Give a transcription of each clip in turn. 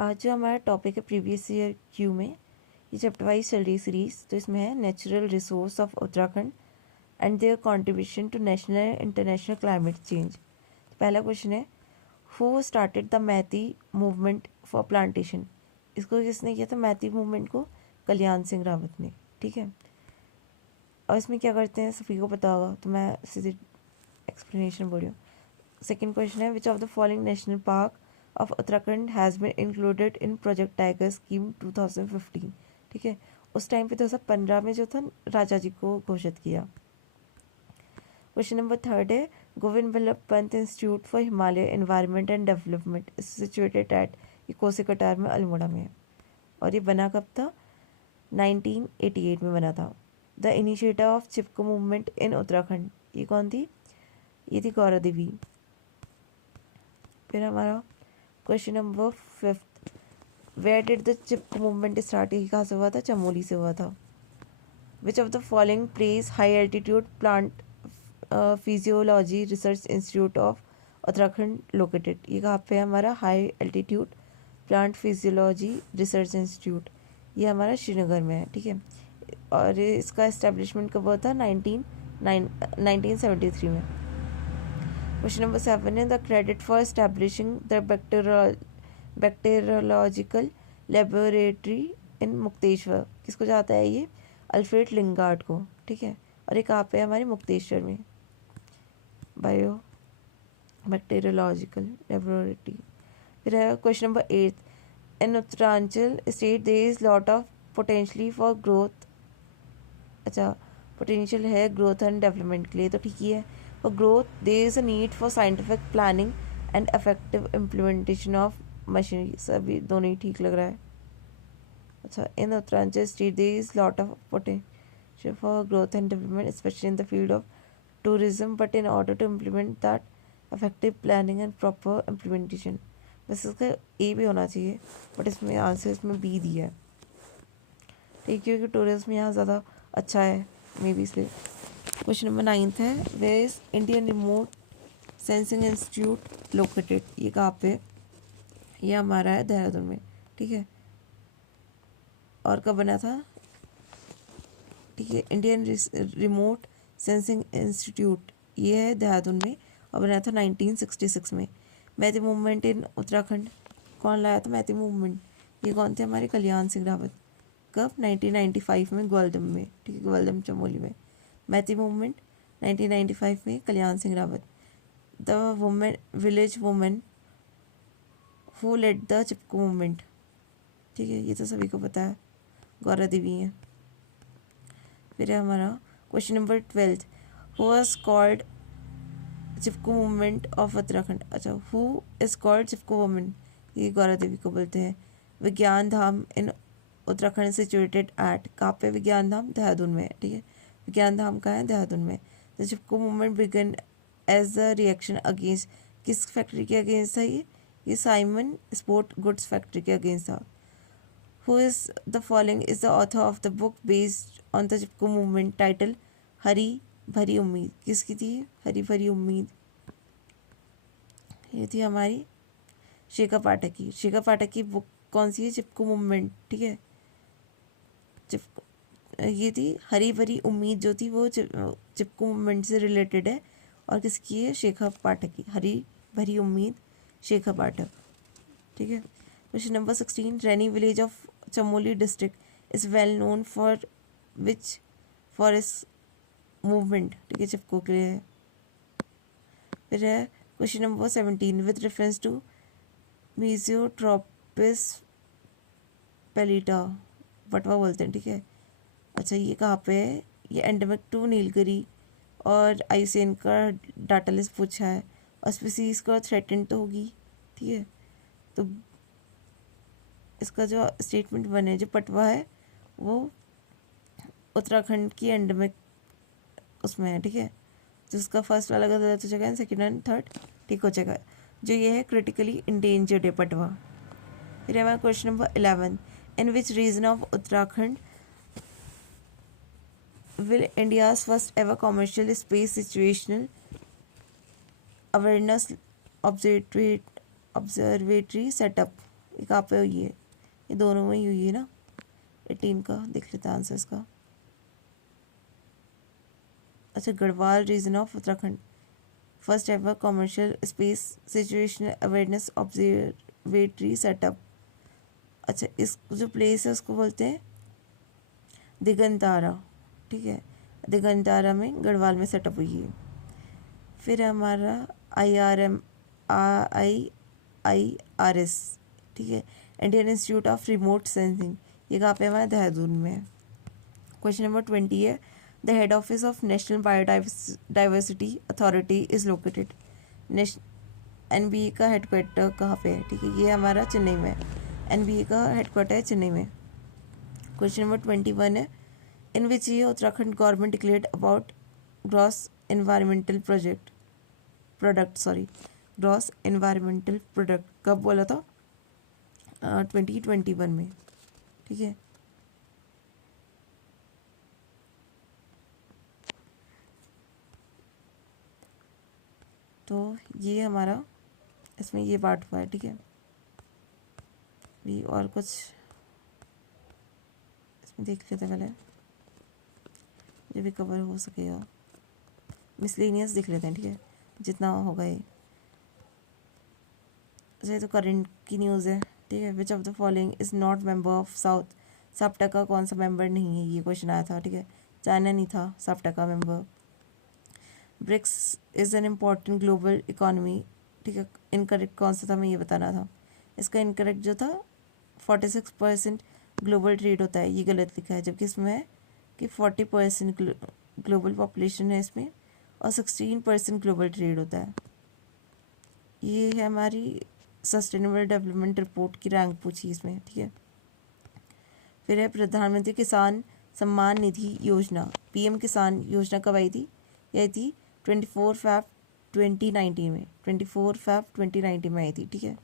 आज जो हमारा टॉपिक है प्रीवियस ईयर क्यू में, ये चैप्टर वाइज चल रही सीरीज, तो इसमें है natural resource of Uttarakhand and their contribution to national and international climate change. पहला क्वेश्चन है, who started the Maiti movement for plantation. इसको किसने किया था? मैती मूवमेंट को कल्याण सिंह रावत ने। ठीक है, और इसमें क्या करते हैं सभी को पता होगा, तो मैं सीधे एक्सप्लेनेशन बोल रही हूँ। सेकेंड क्वेश्चन है, which of the following national park of Uttarakhand has been included in project tiger scheme 2015। ठीक है, उस टाइम पे 2015 में जो था राजा जी को घोषित किया। क्वेश्चन नंबर थर्ड है, Govind Ballabh Pant institute for Himalaya environment and development is situated at, ये कोसी कटार में अल्मोड़ा में है, और ये बना कब था? 1988 में बना था। The initiator of Chipko movement in Uttarakhand, ये कौन थी? ये थी गौरा देवी। फिर हमारा question number fifth, where did the Chipko movement start, ये कहाँ से हुआ था? चमोली से हुआ था। Which of the following place high altitude plant physiology research institute of Uttarakhand located, ये कहाँ पे है हमारा? High altitude plant physiology research institute, ये हमारा श्रीनगर में है। ठीक है, और इसका इस्टेब्लिशमेंट कब हुआ था? 1973 में। क्वेश्चन नंबर 7 है, the credit for establishing the bacteriological laboratory in Mukteshwar, किसको जाता है? ये अल्फ्रेड लिंगार्ड को। ठीक है, और ये कहाँ पे है? हमारे मुक्तेश्वर में, बायो बैक्टीरियोलॉजिकल लेबोरेटरी। फिर है question number 8, in Uttaranchal state there is lot of potentially for growth. अच्छा, पोटेंशियल है ग्रोथ एंड डेवलपमेंट के लिए, तो ठीक ही है। For growth there is a need for scientific planning and effective implementation of machinery, सभी दोनों ही ठीक लग रहा है। अच्छा, in Uttaranchal state there is lot of potential for growth and development specially in the field of tourism, but in order to implement that effective planning and proper implementation, बस इसका ए भी होना चाहिए, बट इसमें आंसर इसमें बी दिया है। ठीक, क्योंकि टूरिज्म यहाँ ज़्यादा अच्छा है, मे बी इसलिए। क्वेश्चन नंबर 9 है, where is Indian remote sensing institute located, ये कहाँ पे? ये हमारा है देहरादून में। ठीक है, और कब बना था? ठीक है, इंडियन रिमोट सेंसिंग इंस्टीट्यूट, ये है देहरादून में, और बनाया था 1966 में। मैती मूवमेंट इन उत्तराखंड, कौन लाया था मैती मूवमेंट? ये कौन थे? हमारे कल्याण सिंह रावत। कब? 1995 में ग्वालदम में। ठीक है, ग्वालदम चमोली में मैती मूवमेंट 1995 में, Kalyan Singh Rawat. The women village women who led the Chipko movement, ठीक है, ये तो सभी को पता है, गौरा देवी है। फिर है हमारा question number 12, who was called Chipko movement of Uttarakhand. अच्छा, who is called Chipko women, ये गौरा देवी को बोलते हैं। Vigyan Dham in Uttarakhand situated at, कहाँ पे? विज्ञान धाम देहरादून में। ठीक है, विज्ञान धाम कहाँ है? देहरादून में। The Chipko movement began as the reaction against, किस फैक्ट्री के अगेंस्ट था? ये साइमन स्पोर्ट गुड्स फैक्ट्री के अगेंस्ट था। Who is the following is the author of the book based on the Chipko movement title Hari Bhari Ummeed, किसकी थी? हरी भरी उम्मीद, ये थी हमारी शेखा पाठक की। शेखा पाठक की बुक कौन सी है? चिपको मूवमेंट। ठीक है, ये थी हरी भरी उम्मीद, जो थी वो चिपको मूवमेंट से रिलेटेड है, और किसकी है? शेखा पाठक की, हरी भरी उम्मीद, शेखा पाठक। ठीक है, question number 16, Raini village of Chamoli district is well known for which forest movement. ठीक है, चिपको के लिए। फिर है question number 17, with reference to मिजियोट्रोपिस पेलिटा, बटवा बोलते हैं। ठीक है, अच्छा, ये कहाँ पे है? ये एंडेमिक टू नीलगिरी और आयुसेन का डाटा लिस्ट पूछा है, और स्पीसीज का थ्रेटेंड तो होगी। ठीक है, तो इसका जो स्टेटमेंट बने, जो पटवा है वो उत्तराखंड की एंडेमिक उसमें है। ठीक है, तो उसका फर्स्ट वाला गलत हो जाएगा, सेकेंड एंड थर्ड ठीक हो जाएगा। जो ये है क्रिटिकली इंडेंजर्ड है पटवा। फिर हमारा question number 11, in which region of Uttarakhand will India's first ever commercial space situational awareness observatory setup, ये कहाँ पे हुई है? ये दोनों में ही हुई है ना। 18 का देख लेते हैं आंसर इसका। अच्छा, Garhwal region of Uttarakhand, first ever commercial space situational awareness observatory setup. अच्छा, इस जो प्लेस है उसको बोलते हैं दिगंतारा, ठीक है। दिगंतारा में गढ़वाल में सेटअप हुई है। फिर हमारा IRS, ठीक है, Indian institute of remote sensing, ये कहाँ पे हमारे देहरादून में है। क्वेश्चन नंबर 20 है, the head office of national biodiversity authority is located. NBA का हेडक्वार्टर कहाँ पे है? ठीक है, ये हमारा चेन्नई में है। NBA का हेडक्वार्टर है चेन्नई में। क्वेश्चन नंबर 21 है, in which year Uttarakhand government declared about gross environmental gross environmental product, कब बोला था? 2021 में, ठीक है। तो ये हमारा इसमें ये पार्ट हुआ है, ठीक है। भी और कुछ इसमें देख लेते हैं पहले, जो भी कवर हो सकेगा। मिसलेनियस देख लेते हैं, ठीक है, जितना होगा ये। अच्छा, ये तो करंट की न्यूज़ है, ठीक है। Which of the following is not member of SAPTA का कौन सा मेंबर नहीं है? ये क्वेश्चन आया था, ठीक है। चाइना नहीं था साप्टा का member. BRICS is an important global economy, ठीक है। इनकरेक्ट कौन सा था, मैं ये बताना था। इसका इनकरेक्ट जो था 46% ग्लोबल ट्रेड होता है, ये गलत लिखा है, जबकि इसमें है कि 40% ग्लोबल पॉपुलेशन है इसमें और 16% ग्लोबल ट्रेड होता है। ये है हमारी सस्टेनेबल डेवलपमेंट रिपोर्ट की रैंक पूछी इसमें, ठीक है। फिर है प्रधानमंत्री किसान सम्मान निधि योजना, PM किसान योजना कब आई थी? यह थी 24 फैब 2019 में, 24 फैब 2019 में आई थी, ठीक है।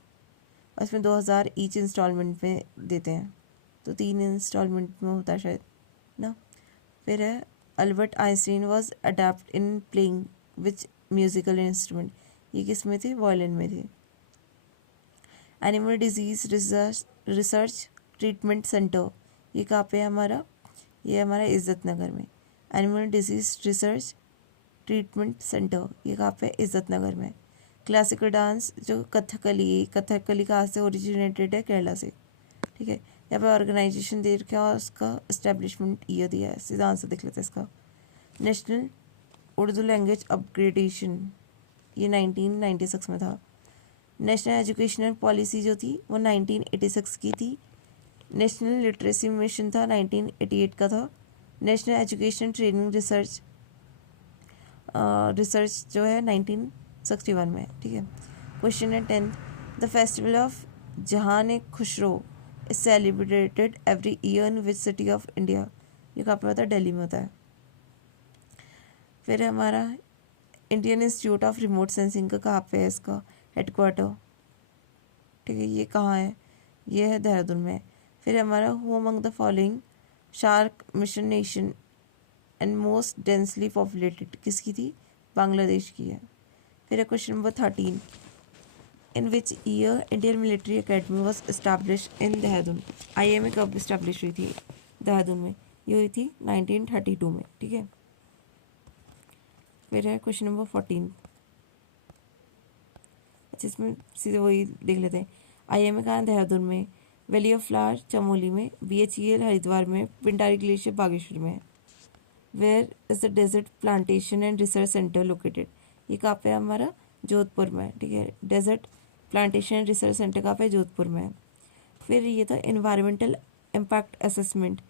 और इसमें 2000 ईच इंस्टॉलमेंट में देते हैं, तो 3 इंस्टॉलमेंट में होता है शायद ना। फिर है Albert Einstein was adapt in playing which musical instrument, ये किस में थे? वायलिन में थे। Animal disease research treatment centre, ये कहाँ पे है हमारा? ये हमारा इज़्ज़त नगर में। Animal disease research treatment centre, ये कहाँ पे? इज़्ज़त नगर में। क्लासिकल डांस जो कथकली कहाँ से ओरिजिनेटेड है? केरला से, ठीक है। यहाँ पे ऑर्गेनाइजेशन दे रखा है और उसका इस्टेब्लिशमेंट ईयर दिया है, सीधा आंसर देख लेते हैं इसका। नेशनल उर्दू लैंग्वेज अपग्रेडेशन, ये 1996 में था। नेशनल एजुकेशनल पॉलिसी जो थी वो 1986 की थी। नेशनल लिटरेसी मिशन था 1988 का था। नेशनल एजुकेशन ट्रेनिंग रिसर्च जो है 1961 में, ठीक है। क्वेश्चन है 10th, द फेस्टिवल ऑफ जहान Khusro is celebrated every year in which city of India, ये कहाँ पे होता है? दिल्ली में होता है। फिर है हमारा Indian institute of remote sensing का कहाँ पे है इसका हेडक्वार्टर, ठीक है। ये कहाँ है? ये है देहरादून में। फिर हमारा who among the following shark mission nation and most densely populated, किसकी थी? बांग्लादेश की है। फिर है question number 13, in which year Indian military academy was establish in Dehradun, IMA कब इस्टेब्लिश हुई थी देहरादून में? ये हुई थी 1932 में, ठीक है। फिर है क्वेश्चन नंबर 14, अच्छा इसमें सीधे वही देख लेते हैं। IMA कहाँ? देहरादून में। वैली ऑफ फ्लावर चमोली में। BHEL हरिद्वार में। पिंडारी ग्लेशियर बागेश्वर में। Where is the desert plantation and research centre located, ये कहाँ पे है हमारा? जोधपुर में, ठीक है। Desert plantation and research centre कहाँ पे? जोधपुर में। फिर ये था environmental impact assessment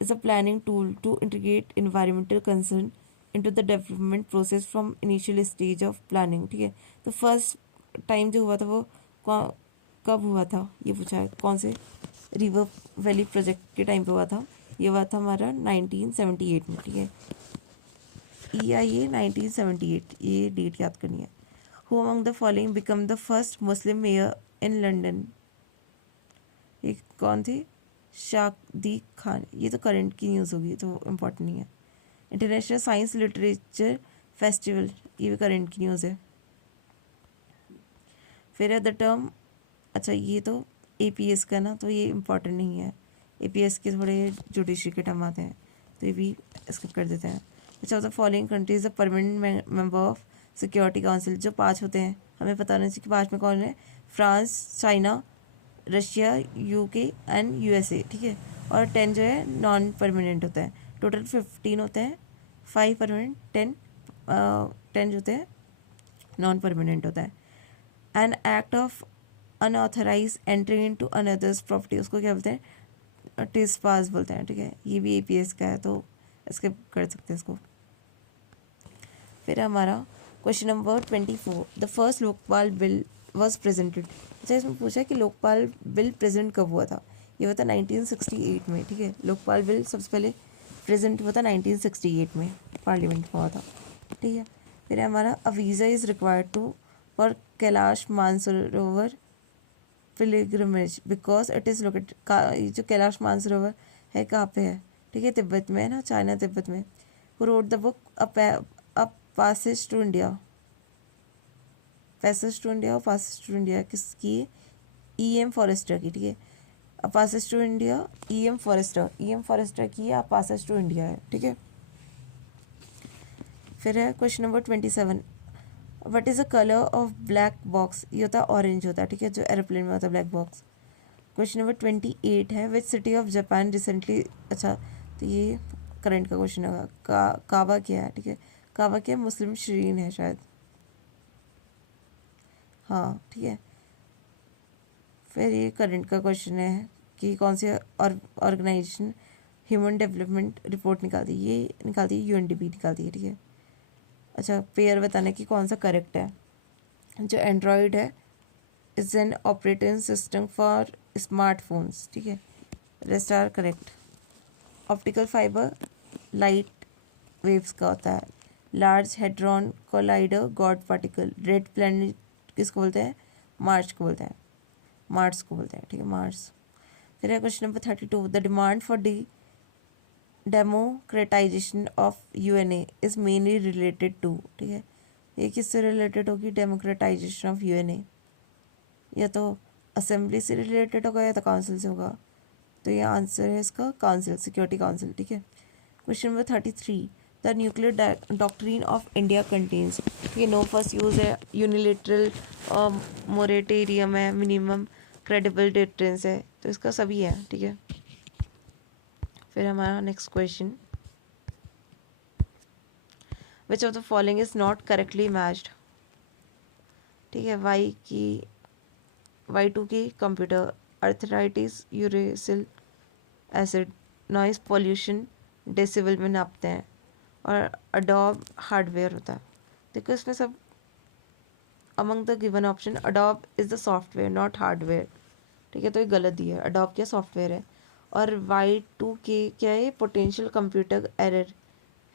is a planning tool to integrate environmental concern into the development process from initial stage of planning, ठीक है। तो फर्स्ट टाइम जो हुआ था वो कब हुआ था? ये पूछा है, कौन से रिवर वैली प्रोजेक्ट के टाइम पे हुआ था? ये हुआ था हमारा 1978 में, ठीक है। EIA 1978, ये डेट याद करनी है। Who among the following become the first Muslim mayor in London, ये कौन थी? शादी खान, ये तो करंट की न्यूज़ होगी तो इम्पोर्टेंट नहीं है। इंटरनेशनल साइंस लिटरेचर फेस्टिवल, ये भी करंट की न्यूज़ है। फिर है द टर्म अच्छा ये तो एपीएस का ना, तो ये इम्पोर्टेंट नहीं है, एपीएस के थोड़े जुडिशरी के टर्म आते हैं, तो ये भी स्किप कर देते हैं। अच्छा, the following countries the permanent member of security council, जो 5 होते हैं हमें पता नहीं चाहिए कि 5 में कौन है, France, China, Russia, UK and USA, ठीक है। और 10 जो है नॉन परमानेंट होता है, टोटल 15 होते हैं, 5 परमानेंट, 10 जो होते हैं नॉन परमानेंट होता है। An act of unauthorise entry into another's property, उसको क्या बोलते हैं, टिस्पास बोलते हैं, ठीक है। ये भी एपीएस का है, तो इसके कर सकते हैं इसको। फिर हमारा question number 24, the first Lokpal bill was presented. अच्छा, इसमें पूछा है कि लोकपाल बिल प्रेजेंट कब हुआ था, ये हुआ था 1968 में, ठीक है। लोकपाल बिल सबसे पहले प्रेजेंट हुआ था 1968 में, पार्लियामेंट में हुआ था, ठीक है। फिर हमारा a visa is required to for Kailash Mansarovar pilgrimage because it is located, जो कैलाश मानसरोवर है कहाँ पे है, ठीक है, तिब्बत में है ना, चाइना तिब्बत में। Who wrote the book a passage to India, passage to India और पैसेज टू इंडिया किसकी, ई.एम. फॉरेस्टर की, ठीक है। A passage to India E M. Forster की है, अ पैसेज टू इंडिया है, ठीक है। फिर है question number 27, what is the colour of black box, ये होता है ऑरेंज होता है, ठीक है, जो एरोप्लेन में होता है ब्लैक बॉक्स। क्वेश्चन नंबर 28 है, which city of Japan recently, अच्छा तो ये करंट का क्वेश्चन होगा, काबा क्या है, ठीक है, काबा क्या मुस्लिम शरीन है शायद, हाँ ठीक है। फिर ये करंट का क्वेश्चन है कि कौन सी ऑर्गेनाइजेशन ह्यूमन डेवलपमेंट रिपोर्ट निकालती है, ये निकालती है यूएनडीपी निकालती है, ठीक है। अच्छा, पेयर बताना कि कौन सा करेक्ट है। जो एंड्रॉयड है is an operating system for smartphones, ठीक है, rest are correct. Optical fibre light waves का होता है। Large hadron collider god particle, red planet किसको बोलते हैं, मार्स को बोलते हैं, मार्स को बोलते हैं, ठीक है, मार्स। फिर है question number 32, the demand for democratisation of UNA is mainly related to, ठीक है, ये किससे रिलेटेड होगी, डेमोक्रेटाइजेशन ऑफ यूएनए, या तो असेंबली से रिलेटेड होगा या तो काउंसिल से होगा, तो ये आंसर है इसका काउंसिल, सिक्योरिटी काउंसिल, ठीक है। Question number 33, the nuclear doctrine of India contains, ये नो फर्स्ट यूज़ है, यूनिलेटरल मोरेटेरियम है, मिनिमम क्रेडिबल डिटरेंस है, तो इसका सभी है, ठीक है। फिर हमारा next question, which of the following is not correctly matched, ठीक है। Y2 की computer, arthritis, uracil acid, noise pollution decibel में नापते हैं, और अडोब हार्डवेयर होता है। देखो इसमें सब among the given option Adobe is the software not hardware, ठीक है, तो ये गलत दिया है, अडोब क्या सॉफ्टवेयर है। और Y2 के क्या है, पोटेंशियल कंप्यूटर एरर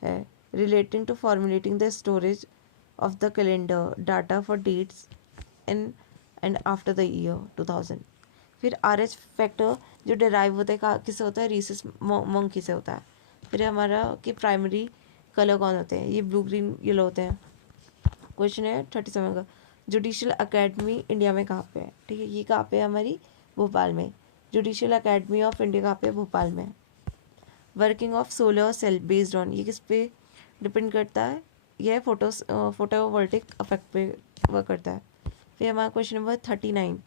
है relating to formulating the storage of the calendar data for dates in and after the year 2000। फिर RH फैक्टर जो डिराइव होता है किससे होता है, रीसस मंकी से होता है। फिर हमारा कि प्राइमरी कलर कौन होते हैं, ये ब्लू ग्रीन येलो होते हैं। क्वेश्चन है 37 का, जुडिशियल अकेडमी इंडिया में कहाँ पे है, ठीक है, ये कहाँ पे है, हमारी भोपाल में। जुडिशियल अकेडमी ऑफ इंडिया कहाँ पे है, भोपाल में। Working of solar cell based on, ये किस पे डिपेंड करता है, यह फोटोवोल्टिक इफेक्ट पे वर्क करता है। फिर हमारा question number 39,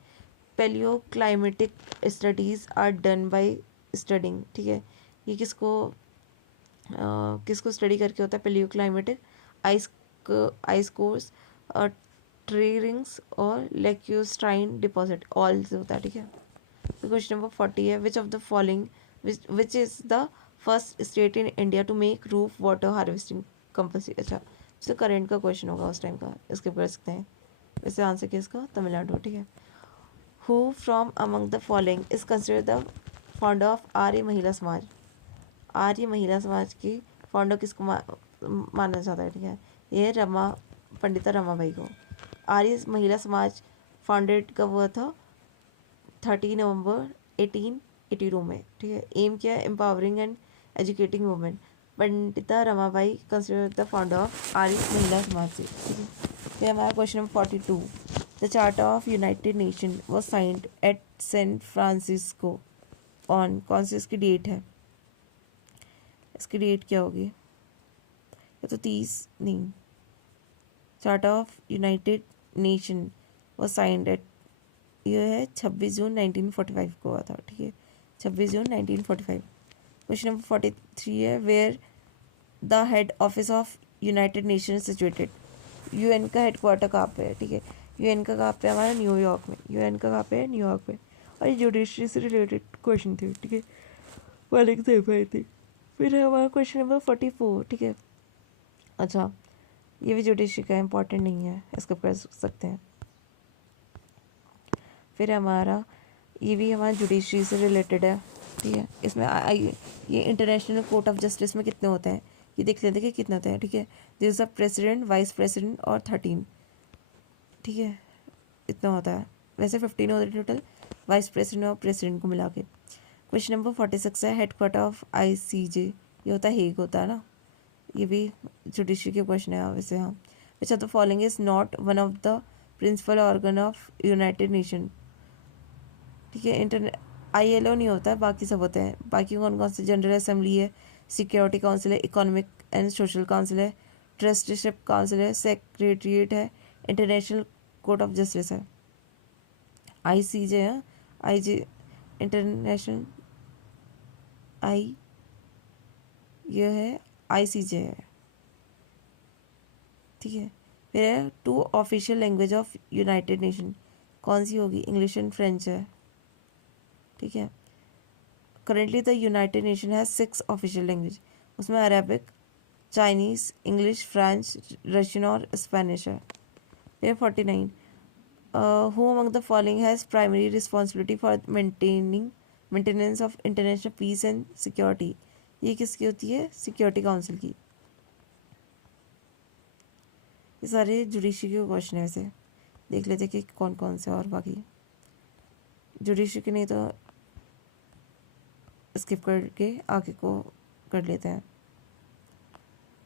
paleo climatic studies are done by studying, ठीक है, ये किसको स्टडी करके होता है, पेलियो क्लाइमेटिक, आइस कोर्स और ट्री रिंग्स और लेक्यूस्ट्राइन डिपॉजिट, ऑल से होता है, ठीक है। क्वेश्चन नंबर 40 है, which of the following which is the first state in India to make roof water harvesting compulsory. अच्छा, तो करेंट का क्वेश्चन होगा उस टाइम का, स्किप कर सकते हैं। वैसे आंसर किसका, तमिलनाडु, ठीक है। Who from among the following is consider the founder of Arya Mahila Samaj, आर्य महिला समाज की फाउंडर किसको माना जाता है, ठीक है, ये पंडिता रमाबाई को। आर्य महिला समाज फाउंडेड कब हुआ था, 30 नवंबर 1882 में, ठीक है। एम क्या है, empowering and educating women. Pandita Ramabai consider the founder of Arya Mahila Samaj से, ठीक है। फिर हमारा question number 42, the charter of United Nation was signed at San Francisco on, कौन सी इसकी डेट है, इसकी डेट क्या होगी, या तो 30 नहीं, charter of United Nation was signed at, ये है 26 जून 1945 को हुआ था, ठीक है, 26 जून 1945। क्वेश्चन नंबर 43 है, where the head office of United Nation situated, UN का हेडक्वार्टर कहाँ पे है, ठीक है, यूएन का कहाँ पे है हमारा, न्यूयॉर्क में, यूएन का कहाँ पे है, न्यूयॉर्क में। और ये जुडिशरी से रिलेटेड क्वेश्चन थे, ठीक है, वाले एग्जाम थे। फिर है हमारा क्वेश्चन नंबर 44, ठीक है, अच्छा ये भी जुडिशरी का इम्पोर्टेंट नहीं है, इसको कर सकते हैं। फिर हमारा ये भी हमारा जुडिशरी से रिलेटेड है, ठीक है, इसमें ये इंटरनेशनल कोर्ट ऑफ जस्टिस में कितने होते हैं ये देख लेते हैं कि कितने होते हैं, ठीक है, this a president, vice president और 13, ठीक है, इतना होता है, वैसे 15 होते हैं टोटल, वाइस प्रेसिडेंट और प्रेसिडेंट को मिला के। क्वेश्चन नंबर 46 है, हेडक्वार्टर ऑफ आईसीजे, ये होता है हेग होता है ना, ये भी जुडिशरी के क्वेश्चन है वैसे। हाँ, अच्छा तो following is not one of the principal organ of United Nation, ठीक है, ILO नहीं होता है, बाकी सब होते हैं। बाकी कौन कौन से, जनरल असेंबली है, सिक्योरिटी काउंसिल है, इकोनॉमिक एंड सोशल काउंसिल है, ट्रस्टीशिप काउंसिल है, सेक्रेटरीट है, इंटरनेशनल कोर्ट ऑफ जस्टिस है, ICJ है, IG इंटरनेशनल, आई ये है ICJ है, ठीक है। फिर है 2 official language of United Nation, कौन सी होगी, इंग्लिश एंड फ्रेंच है, ठीक है। Currently the United Nation has 6 official language, उसमें Arabic, Chinese, English, French, Russian और स्पेनिश है। फिर 49, who among the following has primary responsibility for maintenance of international peace and security, ये किसकी होती है, सिक्योरिटी काउंसिल की। ये सारे जुडिशरी के क्वेश्चन है, वैसे देख लेते कि कौन कौन से, और बाकी जुडिशरी के नहीं तो स्किप करके आगे को कर लेते हैं,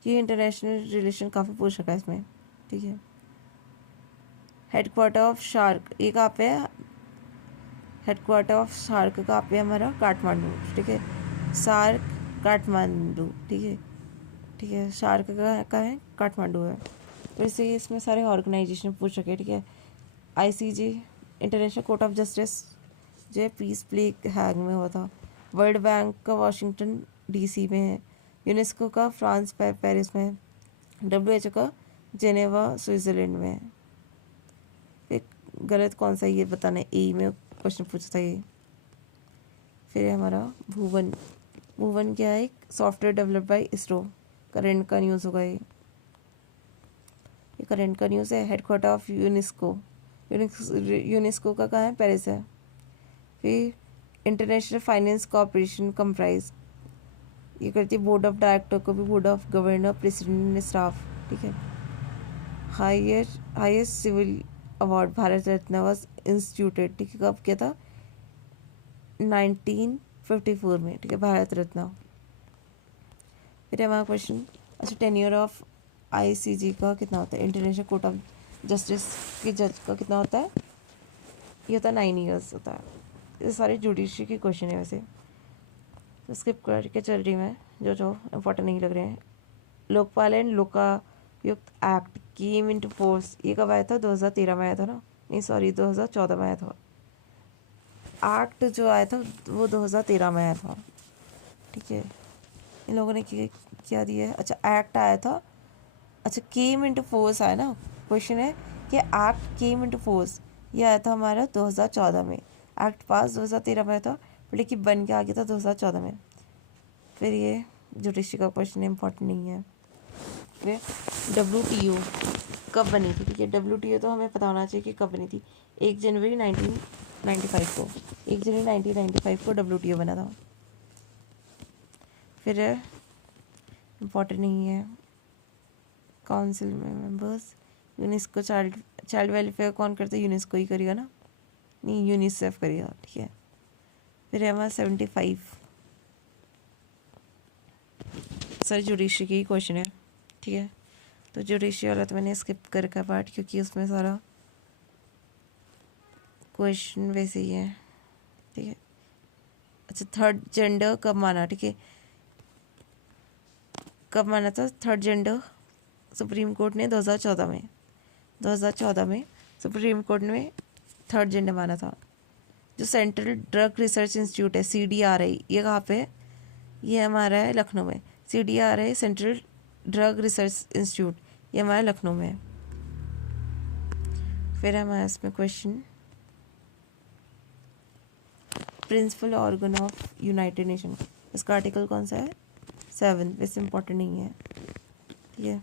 कि इंटरनेशनल रिलेशन काफ़ी पूछ रखा है इसमें, ठीक है। हेडक्वार्टर ऑफ शार्क, ये कहाँ पे है, हेडक्वार्टर ऑफ शार्क कहाँ पे है हमारा, काठमांडू, ठीक है, शार्क काठमांडू, ठीक है, ठीक है, शार्क का है काठमांडू है। वैसे इसमें सारे ऑर्गेनाइजेशन पूछ रखे, ठीक है, ICJ international court of justice जो पीस प्ले हैग में हुआ था, वर्ल्ड बैंक का वाशिंगटन DC में है, यूनेस्को का फ्रांस पेरिस में है, WHO का जेनेवा स्विट्ज़रलैंड में है। फिर गलत कौन सा ये बताना है, ए में क्वेश्चन पूछा था ये। फिर हमारा भुवन, भुवन क्या है, एक software develop by ISRO, current का न्यूज़ होगा ये करंट का न्यूज़ है। हेडक्वार्टर ऑफ यूनेस्को, यूनेस्को का कहाँ है, पेरिस है। फिर इंटरनेशनल फाइनेंस कॉर्पोरेशन कंप्राइज, ये करती है बोर्ड ऑफ डायरेक्टर को भी, board of governor, president, staff, ठीक है। Highest civil award Bharat Ratna was instituted, ठीक है, कब किया था, 1954 में, ठीक है, भारत रत्न। फिर हमारा क्वेश्चन, अच्छा टेन्योर ऑफ ICJ का कितना होता है, इंटरनेशनल कोर्ट ऑफ जस्टिस के जज का कितना होता है, ये होता है 9 ईयर्स होता है। ये सारे जुडिशरी के क्वेश्चन है, वैसे स्किप करके चल रही मैं, जो जो इम्पोर्टेंट नहीं लग रहे हैं। Lokpal and Lokayukta act came into force, ये कब आया था, 2013 में आया था ना, नहीं सॉरी 2014 में आया था। एक्ट जो आया था वो 2013 में आया था, ठीक है। इन लोगों ने क्या दिया है, अच्छा एक्ट आया था, अच्छा केम इनटू फोर्स आया ना, क्वेश्चन है कि एक्ट केम इनटू फोर्स, ये आया था हमारा 2014 में, एक्ट पास 2013 में आया था, लेकिन बन के आ गया था 2014 में। फिर ये जुडिशरी का क्वेश्चन इम्पोर्टेंट नहीं है। फिर WTO कब बनी थी, ठीक है, WTO तो हमें पता होना चाहिए कि कब बनी थी, 1 जनवरी 1995 को, 1 जनवरी 1995 को WTO बना था। फिर इम्पोर्टेंट नहीं है, काउंसिल में मेंबर्स, यूनेस्को चाइल्ड वेलफेयर कौन करता है, यूनेस्को ही करेगा ना, नहीं यूनिसेफ करेगा, ठीक है। फिर है हमारा 75, सर जुडिशरी के ही क्वेश्चन है, ठीक है, तो जुडिशरी वाला तो मैंने स्किप कर रखा पार्ट, क्योंकि उसमें सारा क्वेश्चन वैसे ही है, ठीक है। अच्छा, थर्ड जेंडर कब माना, ठीक है, कब माना था थर्ड जेंडर? सुप्रीम कोर्ट ने 2014 में, 2014 में सुप्रीम कोर्ट ने थर्ड जेंडर माना था। जो सेंट्रल ड्रग रिसर्च इंस्टीट्यूट है CDRI, ये कहाँ पे है? ये हमारा है लखनऊ में। CDRI central drug research institute, ये हमारा लखनऊ में है। फिर हमारा इसमें question, principal organ of United Nation, इसका आर्टिकल कौन सा है? 7। वैसे इंपॉर्टेंट नहीं है, ठीक है।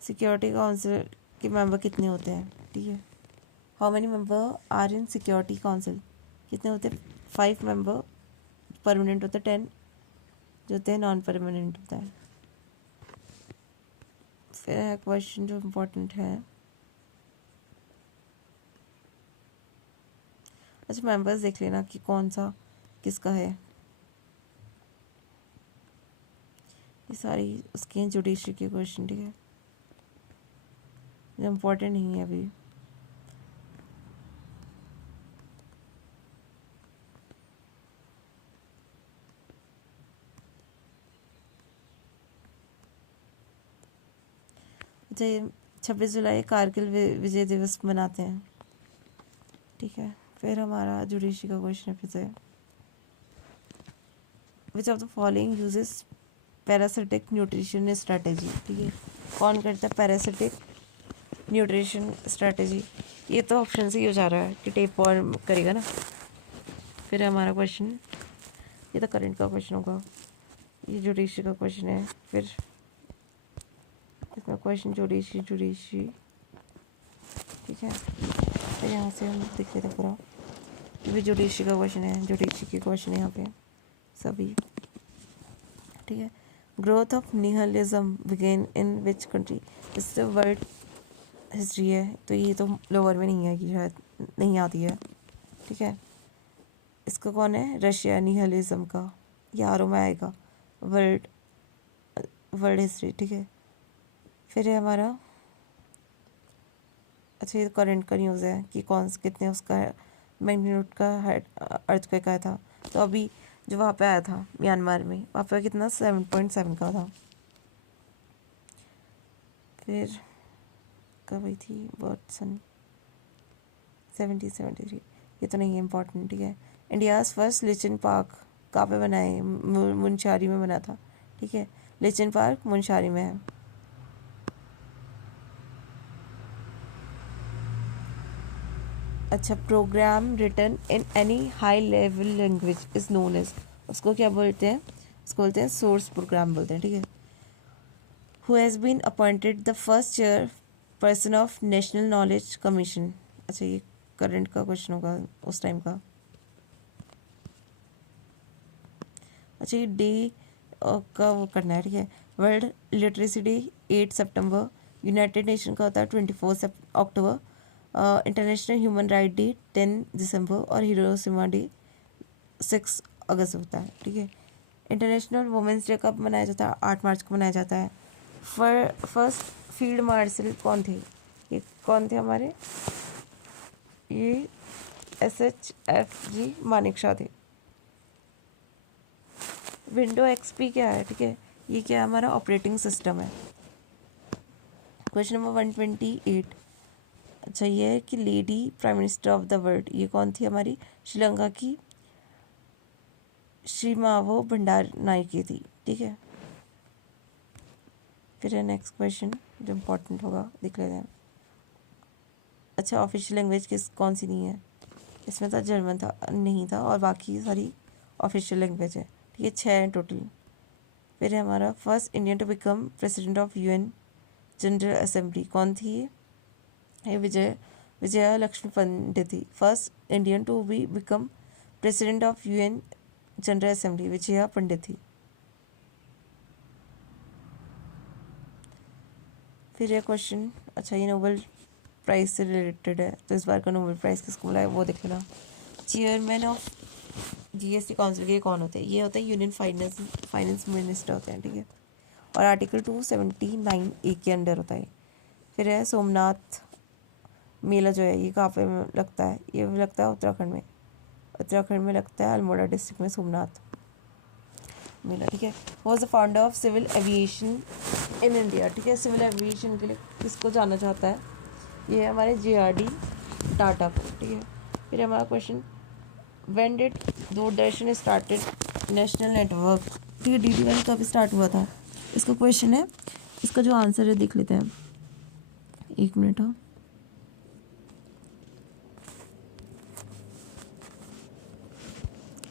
सिक्योरिटी काउंसिल के मेंबर कितने होते हैं, ठीक है। How many member are in security council, कितने होते हैं? 5 मेंबर परमानेंट होता है, 10 जो होते हैं नॉन परमानेंट होता है। फिर है क्वेश्चन जो इम्पोर्टेंट है, अच्छा मेंबर्स देख लेना कि कौन सा किसका है। ये सारी उसके हैं जुडिशरी के क्वेश्चन, ठीक है, जो इम्पोर्टेंट नहीं है अभी। अच्छा, ये 26 जुलाई कारगिल विजय दिवस मनाते हैं, ठीक है। फिर हमारा जुडिशरी का क्वेश्चन है फिर से, विच of the following uses parasitic nutrition strategy, ठीक है, कौन करता है पैरासिटिक न्यूट्रिशन स्ट्रैटेजी? ये तो ऑप्शन से ही हो जा रहा है कि टेप और करेगा ना। फिर हमारा क्वेश्चन, ये तो करंट का क्वेश्चन होगा, ये जुडिशरी का क्वेश्चन है। फिर इसमें क्वेश्चन जुडिशरी, ठीक है। तो यहाँ से हम देख लेते हैं पूरा, ये भी जुडिशरी का क्वेश्चन है, जुडिशरी के क्वेश्चन है यहाँ पे सभी, ठीक है। Growth of nihilism began in which country, इससे वर्ल्ड हिस्ट्री है, तो ये तो लोअर में नहीं आएगी, शायद नहीं आती है, ठीक है। इसका कौन है? रशिया, निहिलिज्म का, ये आर में आएगा, वर्ल्ड हिस्ट्री, ठीक है। फिर है हमारा, अच्छा ये करंट का न्यूज़ है कि कौन कितने उसका मैग्नीट्यूड का अर्थक्वेक आया था। तो अभी जो वहाँ पे आया था म्यांमार में, वहाँ पे कितना 7.7 का था। फिर कब आई थी वाटसन, 1773, ये तो नहीं है इम्पोर्टेंट, ठीक है। इंडियाज़ फर्स्ट लिचन पार्क कहाँ पे बना है? मुनस्यारी में बना था, ठीक है। लिचन पार्क मुनस्यारी में है। अच्छा, program written in any high level language is known as, उसको क्या बोलते हैं? उसको बोलते हैं सोर्स प्रोग्राम बोलते हैं, ठीक है। Who has been appointed the first chairperson of national knowledge commission, अच्छा ये करंट का क्वेश्चन होगा उस टाइम का। अच्छा, ये डे का वो करना है, ठीक है। वर्ल्ड लिटरेसी डे 8 सितंबर, यूनाइटेड नेशन का होता है 24 अक्टूबर, इंटरनेशनल ह्यूमन राइट डे 10 दिसंबर और हिरोशिमा डे 6 अगस्त होता है, ठीक है। इंटरनेशनल वुमेंस डे कब मनाया जाता है? 8 मार्च को मनाया जाता है। फर्स्ट फील्ड मार्शल कौन थे? ये कौन थे हमारे? ये SHFG मानेकशॉ थे। विंडो XP क्या है, ठीक है, ये क्या है? हमारा ऑपरेटिंग सिस्टम है। क्वेश्चन नंबर 128, अच्छा ये है कि lady prime minister of the world, ये कौन थी हमारी? श्रीलंका की श्रीमावो भंडारनायके थी, ठीक है। फिर है नेक्स्ट क्वेश्चन जो इम्पोर्टेंट होगा, देख लेते हैं। अच्छा, ऑफिशियल लैंग्वेज कौन सी नहीं है? इसमें था जर्मन था, नहीं था, और बाकी सारी ऑफिशियल लैंग्वेज है, ठीक है। 6 हैं टोटल। फिर है हमारा first Indian to become president of UN general assembly, कौन थी? ये विजया लक्ष्मी पंडित थी। First Indian to be become president of UN general assembly, Vijaya Pandit थी। फिर ये क्वेश्चन, अच्छा ये नोबेल प्राइज से रिलेटेड है, तो इस बार का नोबेल प्राइज किसको मिला है वो देख लेना। चेयरमैन ऑफ GST काउंसिल के कौन होते हैं? ये होते हैं यूनियन फाइनेंस मिनिस्टर होते हैं, ठीक है। और आर्टिकल 279A के अंडर होता है। फिर है सोमनाथ मेला जो है ये कहाँ पे लगता है? ये लगता है उत्तराखंड में। उत्तराखंड में लगता है अल्मोड़ा डिस्ट्रिक्ट में सोमनाथ मेला, ठीक है। Was the founder of civil aviation in India, ठीक है। सिविल एविएशन के लिए किसको जाना चाहता है? ये है हमारे JRD टाटा को, ठीक है। फिर हमारा question, when did Doordarshan started national network, ठीक है। DD1 कब स्टार्ट हुआ था? इसका क्वेश्चन है, इसका जो आंसर है देख लेते हैं, एक मिनट। हाँ,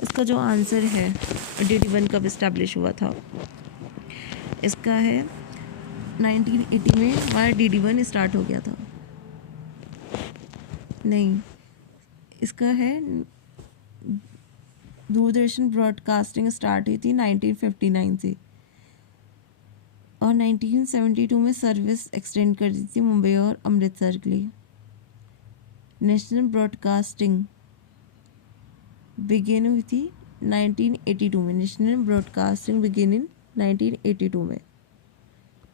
इसका जो आंसर है DD1 कब इस्टेब्लिश हुआ था, इसका है 1980 में हमारा DD1 स्टार्ट हो गया था। नहीं, इसका है दूरदर्शन ब्रॉडकास्टिंग स्टार्ट हुई थी 1959 से, और 1972 में सर्विस एक्सटेंड कर दी थी मुंबई और अमृतसर के लिए। नेशनल ब्रॉडकास्टिंग बिगिन हुई थी 1982 में। नेशनल ब्रॉडकास्टिंग बिगिन इन 1982 में,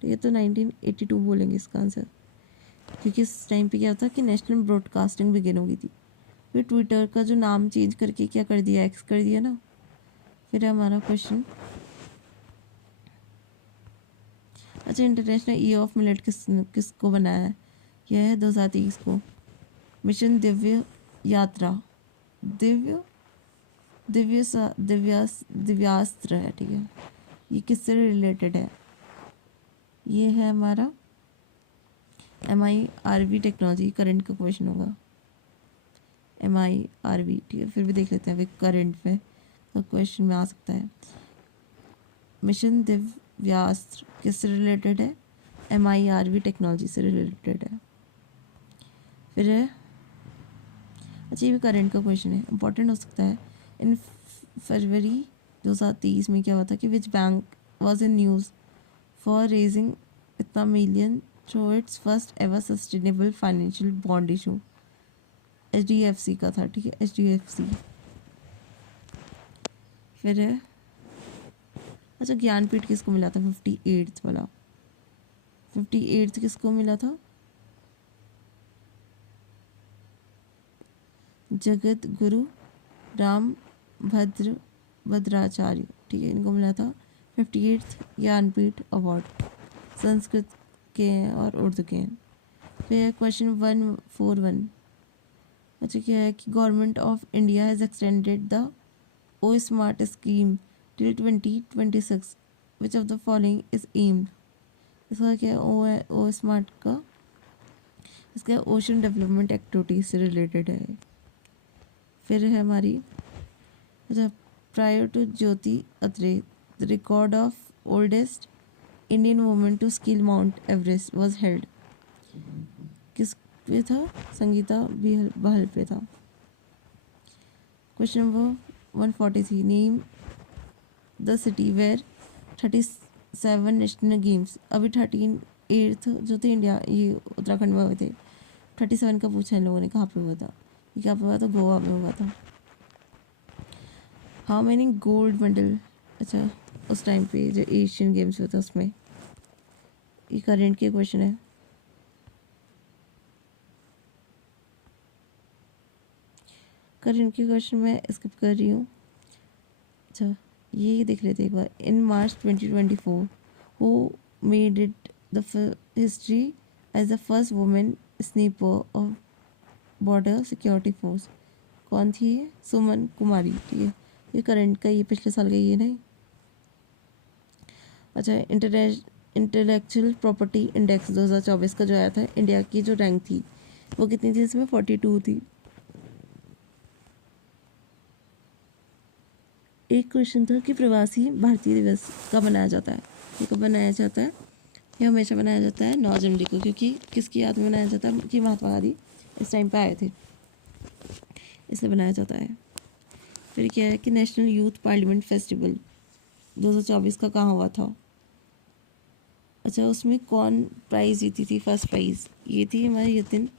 ठीक है। तो 1982 बोलेंगे इसका आंसर, क्योंकि इस टाइम पे क्या होता कि नेशनल ब्रॉडकास्टिंग बिगिन हो गई थी। फिर ट्विटर का जो नाम चेंज करके क्या कर दिया, एक्स कर दिया ना। फिर हमारा क्वेश्चन, अच्छा, इंटरनेशनल ईयर ऑफ मिलेट किसको बनाया है? यह है 2023 को। मिशन दिव्य यात्रा, दिव्य दिव्य दिव्यास्त्र है, ठीक है। ये किससे रिलेटेड है? ये है हमारा MIRV टेक्नोलॉजी, करंट का क्वेश्चन होगा। MIRV, ठीक है। फिर भी देख लेते हैं, अभी करंट में का क्वेश्चन में आ सकता है। मिशन दिव्यास्त्र किससे रिलेटेड है? MIRV टेक्नोलॉजी से रिलेटेड है। फिर है, अच्छा, ये भी करंट का क्वेश्चन है, इंपॉर्टेंट हो सकता है। इन फरवरी 2023 में क्या हुआ था कि which bank was in news for raising इतना million through its first ever sustainable financial bond issue? HDFC का था, ठीक है, HDFC। फिर है, अच्छा, ज्ञानपीठ किसको मिला था? 58th वाला, 58th किसको मिला था? जगत गुरु राम भद्राचार्य, ठीक है, इनको मिला था 58th ज्ञानपीठ अवार्ड। संस्कृत के हैं और उर्दू के हैं। फिर क्वेश्चन 141, अच्छा, क्या है कि government of India has extended the O smart scheme till 2026, which of the following is aimed? इसका क्या है? ओ स्मार्ट का, इसका ओशन डेवलपमेंट एक्टिविटीज से रिलेटेड है। फिर है हमारी, अच्छा, prior to Jyoti Atre the record of oldest Indian women to scale mount Everest was held, किस पे था? संगीता बहल पे था। Question number 143, name the city where 37 national games, अभी 38th जो थे इंडिया, ये उत्तराखंड में हुए थे। 37 का पूछा इन लोगों ने, कहाँ पे हुआ था? ये कहाँ पे हुआ था? गोवा में हुआ था। हाउ मैनी गोल्ड मेडल, अच्छा, उस टाइम पे जो एशियन गेम्स हुआ था उसमें, ये करंट के क्वेश्चन है। करंट के क्वेश्चन मैं स्किप कर रही हूँ। अच्छा, ये देख लेते एक बार। In March 2024 who made it the history as the first women sniper of border security force? कौन थी ये? सुमन कुमारी, ठीक है। ये करंट का, ये पिछले साल का ये नहीं। अच्छा, इंटेलेक्चुअल प्रॉपर्टी इंडेक्स 2024 का जो आया था, इंडिया की जो रैंक थी वो कितनी थी? इसमें 42 थी। एक क्वेश्चन था कि प्रवासी भारतीय दिवस कब मनाया जाता है? ये कब मनाया जाता है? ये हमेशा मनाया जाता है 9 जनवरी को, क्योंकि किसकी याद में मनाया जाता है? कि महात्मा गांधी इस टाइम पे आए थे, इसलिए बनाया जाता है। फिर क्या है कि नेशनल यूथ पार्लियामेंट फेस्टिवल 2024 का कहाँ हुआ था? अच्छा, उसमें कौन प्राइज़ जीती थी? फर्स्ट प्राइज़ ये थी हमारे यतिन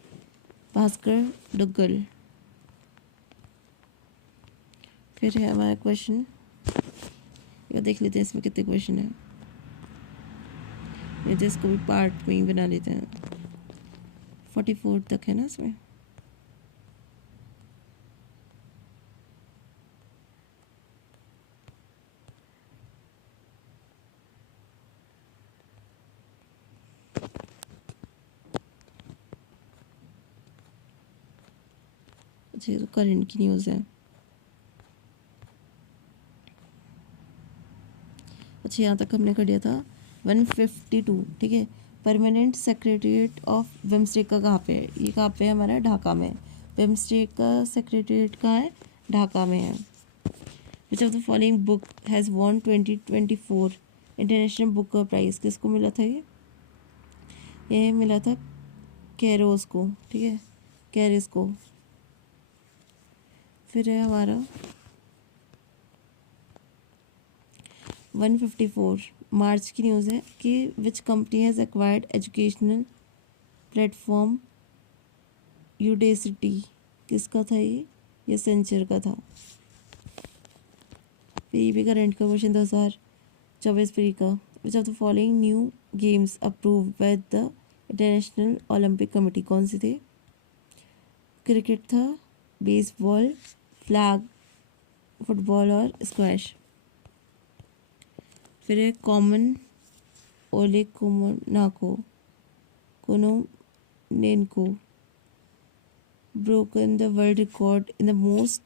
भास्कर डुग्गल। फिर है हमारा क्वेश्चन, ये देख लेते हैं इसमें कितने क्वेश्चन हैं, ये तो इसको भी पार्ट में ही बना लेते हैं। 44 तक है ना इसमें। अच्छा ये तो करंट की न्यूज़ है। अच्छा यहाँ तक हमने कर दिया था 152, ठीक है। परमानेंट सेक्रेटरीट ऑफ बिम्स्टेक का कहाँ पे है? ये कहाँ पे है हमारा? ढाका में। बिम्स्टेक का सेक्रेटरीट कहाँ है? ढाका में है। Which of the following book has won 2024 international book prize? किसको मिला था ये मिला था कैरोस को, ठीक है, कैरिस को। फिर है हमारा 154 मार्च की न्यूज़ है कि which company has acquired educational platform Udacity? किसका था ये सेंचर का था। फिर ये भी करंट का क्वेश्चन 2024 फ्री का। विच of the following new games approve by the international Olympic committee? कौन से थे? क्रिकेट था, बेसबॉल, फ्लैग फुटबॉल और स्क्वैश। फिर है कॉमन ओले कोमोनाको कोनोनेनको broken the world record in the most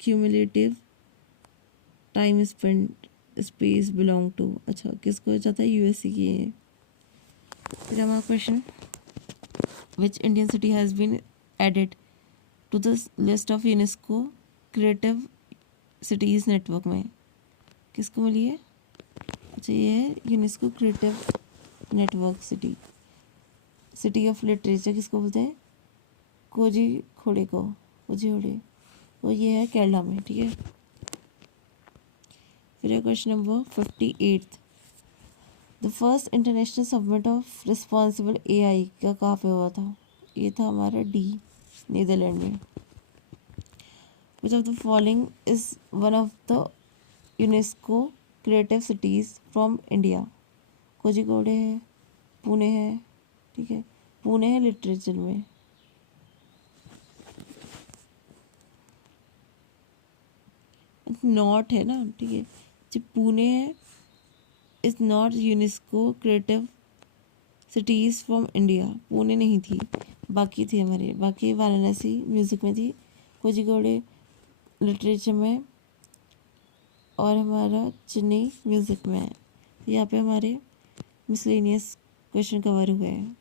cumulative time spent space belong to? अच्छा किसको जाता है? यूएसए की है। फिर हमारा question which Indian city has been added to the list of UNESCO creative cities network में? किसको मिली है? अच्छा ये है UNESCO creative network city of literature किसको बोलते हैं? कोझिकोड, तो ये है केरला में, ठीक है। फिर है question number 58, the first international summit of responsible AI का कहाँ पे हुआ था? ये था हमारा डी, नीदरलैंड में। विच of the following is one of the UNESCO creative cities from India? Kozhikode है, पुणे है, ठीक है, पुणे है लिटरेचर में। नॉट है ना, ठीक है, जो पुणे है is not UNESCO creative cities from India. Pune नहीं थी, बाकी थी हमारे, बाकी वाराणसी म्यूज़िक में थी, कोझिकोड लिटरेचर में और हमारा चेन्नई म्यूज़िक में है। यहाँ पे हमारे मिसलेनियस क्वेश्चन कवर हुए हैं।